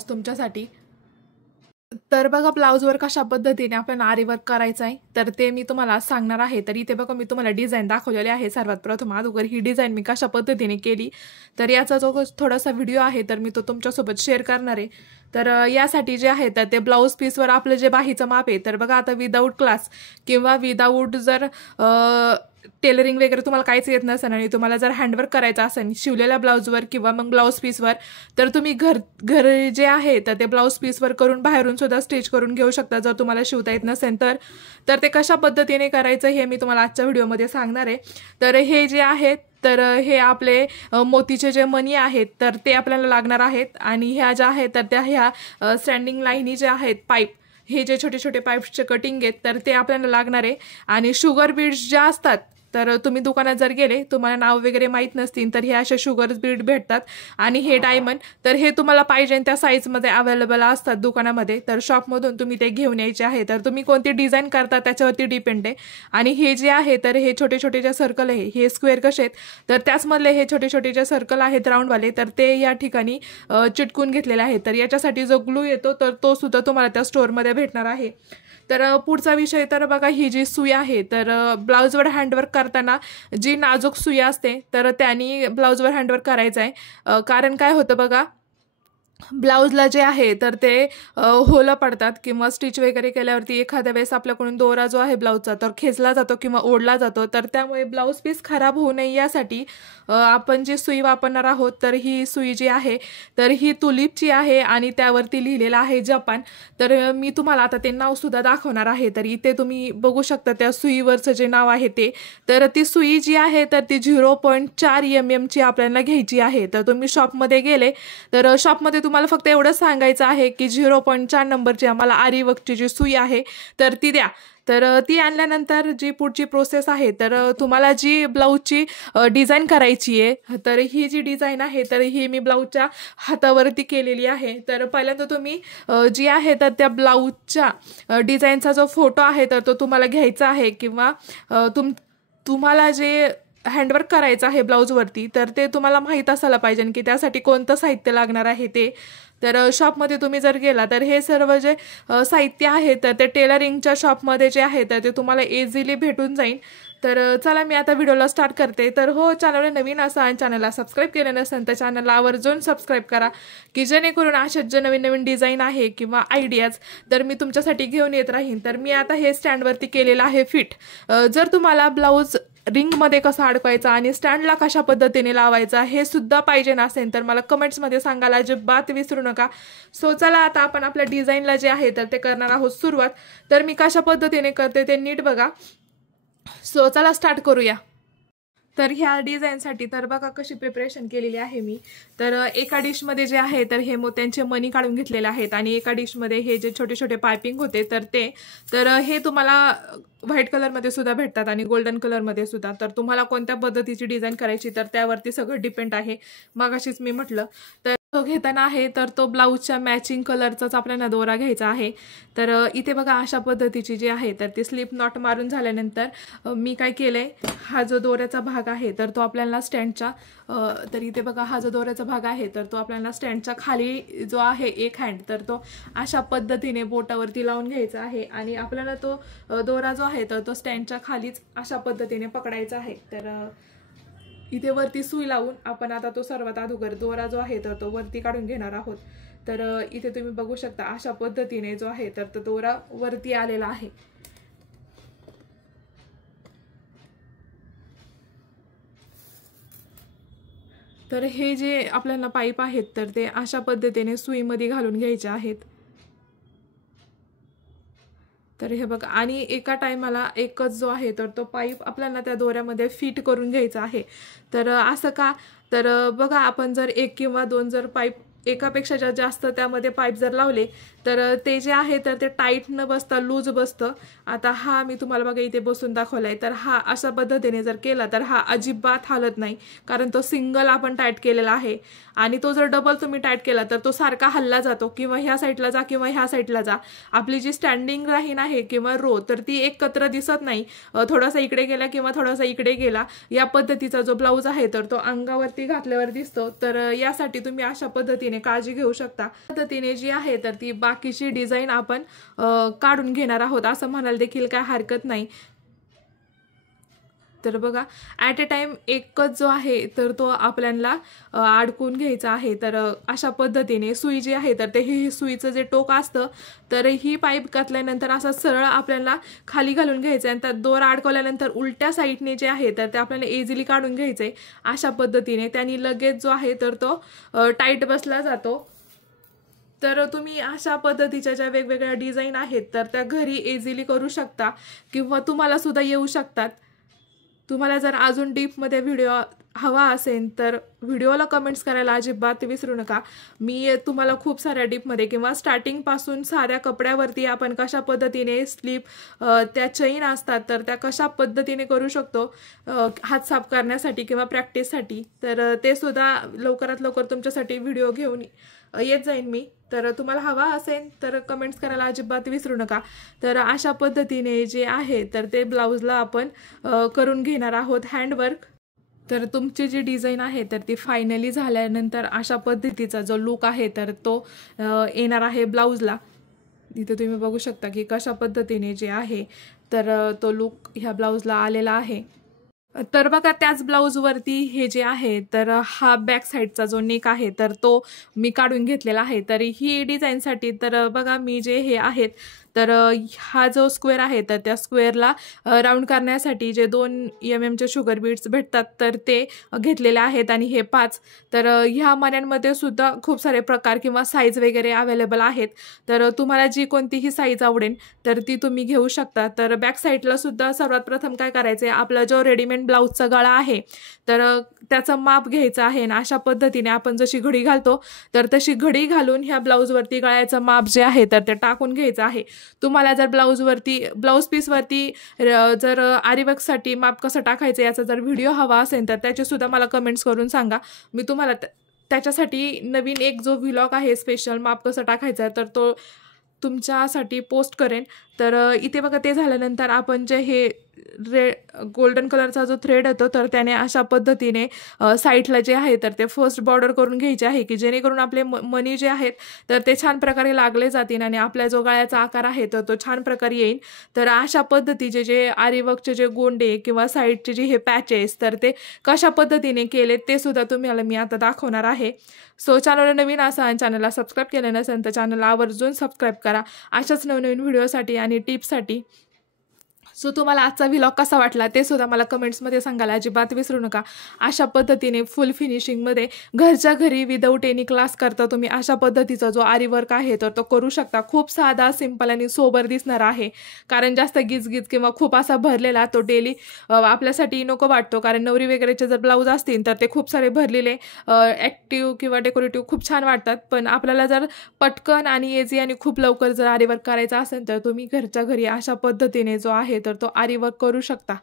खास तुमच्यासाठी। तर बघा ब्लाऊजवर कशा पद्धतीने आपल्याला आरी वर्क करायचं आहे तर ते मी तुम्हाला सांगणार आहे। तर इथे बघा मी तुम्हाला डिझाईन दाखवलेली आहे। सर्वात प्रथम अगोदर ही डिझाईन मी कशा पद्धतीने केली तर याचा जो थोडासा व्हिडिओ आहे तर मी तो तुमच्यासोबत शेअर करणार आहे। तर यासाठी जे आहे तर ते ब्लाऊज पीसवर आपलं जे बाहीचं माप आहे तर बघा आता विदाऊट क्लास किंवा विदाऊट जर टेलरिंग वगैरे तुम्हाला काहीच येत नसेल आणि तुम्हाला जर हँडवर्क करायचं असेल शिवलेल्या ब्लाऊजवर किंवा मग ब्लाऊज पीसवर तर तुम्ही घर जे आहे तर ते ब्लाऊज पीसवर करून बाहेरून सुद्धा स्टिच करून घेऊ शकता। जर तुम्हाला शिवता येत नसेल तर ते कशा पद्धतीने करायचं हे मी तुम्हाला आजच्या व्हिडिओमध्ये सांगणार आहे। तर हे जे आहे तर हे आपले मोतीचे जे मणी आहेत तर ते आपल्याला लागणार आहेत आणि ह्या ज्या आहेत तर त्या ह्या स्टँडिंग लाईनी जे आहेत पाईप हे जे छोटे छोटे पाईप्सचे कटिंग आहेत तर ते आपल्याला लागणार आहे। आणि शुगर बीड्स ज्या असतात तर तुम्ही दुकानात जर गेले तुम्हाला नाव वगैरे माहीत नसतील तर हे असे शुगर बीड भेटतात आणि हे डायमंड तर हे तुम्हाला पाहिजे त्या साईजमध्ये अवेलेबल असतात दुकानामध्ये। तर शॉपमधून तुम्ही ते घेऊन यायचे आहे। तर तुम्ही कोणती डिझाईन करता त्याच्यावरती डिपेंड आहे। आणि हे जे आहे तर हे छोटे छोटे जे सर्कल आहे हे स्क्वेअर कसे आहेत तर त्याचमधले हे छोटे छोटे जे सर्कल आहेत राऊंडवाले तर ते या ठिकाणी चिटकून घेतलेले आहेत। तर याच्यासाठी जो ग्लू येतो तर तो सुद्धा तुम्हाला त्या स्टोअरमध्ये भेटणार आहे। तर पुढचा विषय तर बघा ही जी सुई आहे तर ब्लाऊजवर हँडवर्क करताना जी नाजूक सुई असते तर त्यांनी ब्लाऊजवर हँडवर्क करायचं आहे। कारण काय होतं बघा ब्लाऊजला जे आहे तर ते होलं पडतात किंवा स्टिच वगैरे केल्यावरती एखाद्या वेळेस आपल्याकडून दोरा जो आहे ब्लाऊजचा तर खेचला जातो किंवा ओढला जातो। तर त्यामुळे ब्लाऊज पीस खराब होऊ नये यासाठी आपण जी सुई वापरणार आहोत तर ही सुई जी आहे तर ही तुलिपची आहे आणि त्यावरती लिहिलेलं आहे जपान। तर मी तुम्हाला आता ते नाव सुद्धा दाखवणार आहे। तर इथे तुम्ही बघू शकता त्या सुईवरचं जे नाव आहे ते तर ती सुई जी आहे तर ती 0.4 mm ची आपल्याला घ्यायची आहे। तर तुम्ही शॉपमध्ये गेले तर शॉपमध्ये तुम्हाला फक्त एवढं सांगायचं आहे की 0.4 नंबरची आम्हाला आरी वर्कची जी सुई आहे तर ती द्या। तर ती आणल्यानंतर जी पुढची प्रोसेस आहे तर तुम्हाला जी ब्लाऊजची डिझाईन करायची आहे तर ही जी डिझाईन आहे तर ही मी ब्लाऊजच्या हातावरती केलेली आहे। तर पहिल्यांदा तुम्ही जी आहे तर त्या ब्लाऊजच्या डिझाईनचा जो फोटो आहे तर तो तुम्हाला घ्यायचा आहे किंवा तुम्हाला जे हँडवर्क करायचं आहे ब्लाऊजवरती तर ते तुम्हाला माहीत असायला पाहिजे की त्यासाठी कोणतं साहित्य लागणार आहे ते। तर शॉपमध्ये तुम्ही जर गेला तर हे सर्व जे साहित्य आहे तर ते टेलरिंगच्या शॉपमध्ये जे आहे तर ते तुम्हाला इझिली भेटून जाईल। तर चला मी आता व्हिडिओला स्टार्ट करते। तर हो चॅनलला नवीन असा आणि चॅनलला सबस्क्राईब केलं नसेल तर चॅनलला आवर्जून सबस्क्राईब करा की जेणेकरून अशाच जे नवीन नवीन डिझाईन आहे किंवा आयडियाज तर मी तुमच्यासाठी घेऊन येत राहीन। तर मी आता हे स्टँडवरती केलेलं आहे फिट। जर तुम्हाला ब्लाऊज रिंगमध्ये कसा अडकवायचा आणि स्टँडला कशा पद्धतीने लावायचा हे सुद्धा पाहिजे नसेल तर मला कमेंट्समध्ये सांगायला अजिबात विसरू नका। सो चला आता आपण आपल्या डिझाईनला जे आहे तर ते करणार आहोत सुरुवात। तर मी कशा पद्धतीने करते ते नीट बघा। सो चला स्टार्ट करूया। तर ह्या डिझाईनसाठी तर बघा कशी प्रिपरेशन केलेली आहे मी। तर एका डिशमध्ये जे आहे तर हे मोत्यांचे मणी काढून घेतलेले आहेत आणि एका डिशमध्ये हे जे छोटे छोटे पायपिंग होते तर हे तुम्हाला व्हाईट कलरमध्ये सुद्धा भेटतात आणि गोल्डन कलरमध्ये सुद्धा। तर तुम्हाला कोणत्या पद्धतीची डिझाईन करायची तर त्यावरती सगळं डिपेंड आहे। मगाशीच मी म्हटलं तर तो घेताना आहे तर तो ब्लाऊजच्या मॅचिंग कलरचाच आपल्याला दोरा घ्यायचा आहे। तर इथे बघा अशा पद्धतीची जी आहे तर ती स्लिप नॉट मारून झाल्यानंतर मी काय केलंय हा जो दोऱ्याचा भाग आहे तर तो आपल्याला स्टँडच्या तर इथे बघा हा जो दोऱ्याचा भाग आहे तर तो आपल्याला स्टँडच्या खाली जो आहे एक हँड तर तो अशा पद्धतीने बोटावरती लावून घ्यायचा आहे आणि आपल्याला तो दोरा जो आहे तर तो स्टँडच्या खालीच अशा पद्धतीने पकडायचा आहे। तर इथे वरती सुई लावून आपण आता तो सर्वात अगोदर दोरा जो आहे तर तो वरती काढून घेणार आहोत। तर इथे तुम्ही बघू शकता अशा पद्धतीने जो आहे तर तो दोरा वरती आलेला आहे। तर हे जे आपल्याला पाईप आहेत तर ते अशा पद्धतीने सुईमध्ये घालून घ्यायचे आहेत। तर हे बघा आणि एका टायमाला एकच जो आहे तर तो पाईप आपल्याला त्या दोऱ्यामध्ये फिट करून घ्यायचा आहे। तर असं का तर बघा आपण जर एक किंवा दोन जर पाईप एकापेक्षा जास्त त्यामध्ये पाईप जर लावले तर ते जे आहे तर ते टाईट न बसता लूज बसतं। आता हा मी तुम्हाला बघा इथे बसून दाखवलाय तर हा अशा पद्धतीने जर केला तर हा अजिबात हालत नाही कारण तो सिंगल आपण टाईट केलेला आहे आणि तो जर डबल तुम्ही टाईट केला तर तो सारखा हल्ला जातो किंवा ह्या साईडला जा किंवा ह्या साईडला जा। आपली जी स्टँडिंग लाईन आहे किंवा रो तर ती एकत्र दिसत नाही, थोडासा इकडे गेला किंवा थोडासा इकडे गेला या पद्धतीचा जो ब्लाऊज आहे तर तो अंगावरती घातल्यावर दिसतो। तर यासाठी तुम्ही अशा पद्धतीने पद्धतीने काळजी घेऊ शकता। पद्धतीने जी आहे तर ती बाकीची डिझाईन आपण काढून घेणार आहोत असं म्हणायला देखील काय हरकत नाही। तर बघा ॲट अ टाइम एकच जो आहे तर तो आपल्याला अडकून घ्यायचा आहे। तर अशा पद्धतीने सुई जी आहे तर ते हे सुईचं जे टोक असतं तर ही पाईप घातल्यानंतर असं सरळ आपल्याला खाली घालून घ्यायचं आणि त्यात दोरा अडकवल्यानंतर उलट्या साईडने जे आहे तर ते आपल्याला इझिली काढून घ्यायचं आहे। अशा पद्धतीने त्यांनी लगेच जो आहे तर तो टाईट बसला जातो। तर तुम्ही अशा पद्धतीच्या ज्या वेगवेगळ्या डिझाईन आहेत तर त्या घरी इझिली करू शकता किंवा तुम्हाला सुद्धा येऊ शकतात। तुम्हाला जर अजून डीपमध्ये व्हिडिओ हवा असेल तर व्हिडिओला कमेंट्स करायला अजिबात विसरू नका। मी तुम्हाला खूप साऱ्या डीपमध्ये किंवा स्टार्टिंगपासून साऱ्या कपड्यावरती आपण कशा पद्धतीने स्लीप त्या चेन असतात तर त्या कशा पद्धतीने करू शकतो हात साफ करण्यासाठी किंवा प्रॅक्टिससाठी तर ते सुद्धा लवकरात लवकर तुमच्यासाठी व्हिडिओ घेऊन येत जाईन मी। तर तुम्हाला हवा असेल तर कमेंट्स करायला अजिबात विसरू नका। तर अशा पद्धतीने जे आहे तर ते ब्लाऊजला आपण करून घेणार आहोत हँडवर्क। तर तुमची जी डिझाईन आहे तर ती फायनली झाल्यानंतर अशा पद्धतीचा जो लुक आहे तर तो येणार आहे ब्लाऊजला। इथे तुम्ही बघू शकता की कशा पद्धतीने जे आहे तर तो लुक ह्या ब्लाऊजला आलेला आहे। तर बघा त्याच ब्लाऊजवरती हे जे आहे तर हा बॅक साईडचा जो नेक आहे तर तो मी काढून घेतलेला आहे। तर ही डिझाईनसाठी तर बघा मी जे हे आहेत तर हा जो स्क्वेअर आहे तर त्या स्क्वेअरला राऊंड करण्यासाठी जे 2 mm चे शुगर बीड्स भेटतात तर ते घेतलेले आहेत आणि हे 5। तर ह्या मण्यांमध्ये सुद्धा खूप सारे प्रकार किंवा साईज वगैरे अवेलेबल आहेत। तर तुम्हाला जी कोणतीही साईज आवडेल तर ती तुम्ही घेऊ शकता। तर बॅक साईडला सुद्धा सर्वात प्रथम काय करायचं आहे आपला जो रेडीमेड ब्लाऊजचा गळा आहे तर त्याचं माप घ्यायचं आहे आणि अशा पद्धतीने आपण जशी घडी घालतो तर तशी घडी घालून ह्या ब्लाऊजवरती गळ्याचं माप जे आहे तर ते टाकून घ्यायचं आहे। तुम्हाला जर ब्लाऊज पीसवरती जर आरीवर्कसाठी माप कसं टाकायचं याचा जर व्हिडिओ हवा असेल तर त्याची सुद्धा मला कमेंट्स करून सांगा। मी तुम्हाला त्याच्यासाठी नवीन एक जो व्लॉग आहे स्पेशल माप कसं टाकायचं तर तो तुमच्यासाठी पोस्ट करेन। तर इथे बघा ते झाल्यानंतर आपण जे हे गोल्डन कलरचा जो थ्रेड येतो तर त्याने अशा पद्धतीने साईडला जे आहे तर ते फर्स्ट बॉर्डर करून घ्यायचे आहे की जेणेकरून आपले मणी जे आहेत तर ते छान प्रकारे लागले जातील आणि आपल्या जो गळ्याचा आकार आहे तर तो छान प्रकारे येईल। तर अशा पद्धतीचे जे आरीवर्कचे जे गोंडे किंवा साईडचे जे हे पॅचेस तर ते कशा पद्धतीने केले ते सुद्धा तुम्हाला मी आता दाखवणार आहे। सो चॅनलला नवीन असा आणि चॅनलला सबस्क्राईब केलं नसेल तर चॅनलला आवर्जून सबस्क्राईब करा अशाच नवनवीन व्हिडिओसाठी आणि टिप्ससाठी। सो तुम्हाला आजचा व्लॉग कसा वाटला ते सुद्धा मला कमेंट्समध्ये सांगायला अजिबात विसरू नका। अशा पद्धतीने फुल फिनिशिंगमध्ये घरच्या घरी विदाऊट एनी क्लास करता तुम्ही अशा पद्धतीचा जो आरीवर्क आहे तर तो करू शकता। खूप साधा सिंपल आणि सोबर दिसणार आहे कारण जास्त गिजगिज किंवा खूप असा भरलेला तो डेली आपल्यासाठी नको वाटतो। कारण नवरी वगैरेचे जर ब्लाऊज असतील तर ते खूप सारे भरलेले ॲक्टिव्ह किंवा डेकोरेटिव्ह खूप छान वाटतात। पण आपल्याला जर पटकन आणि इझी आणि खूप लवकर जर आरीवर्क करायचा असेल तर तुम्ही घरच्या घरी अशा पद्धतीने जो आहे तर तो आरीवर्क करू शकता।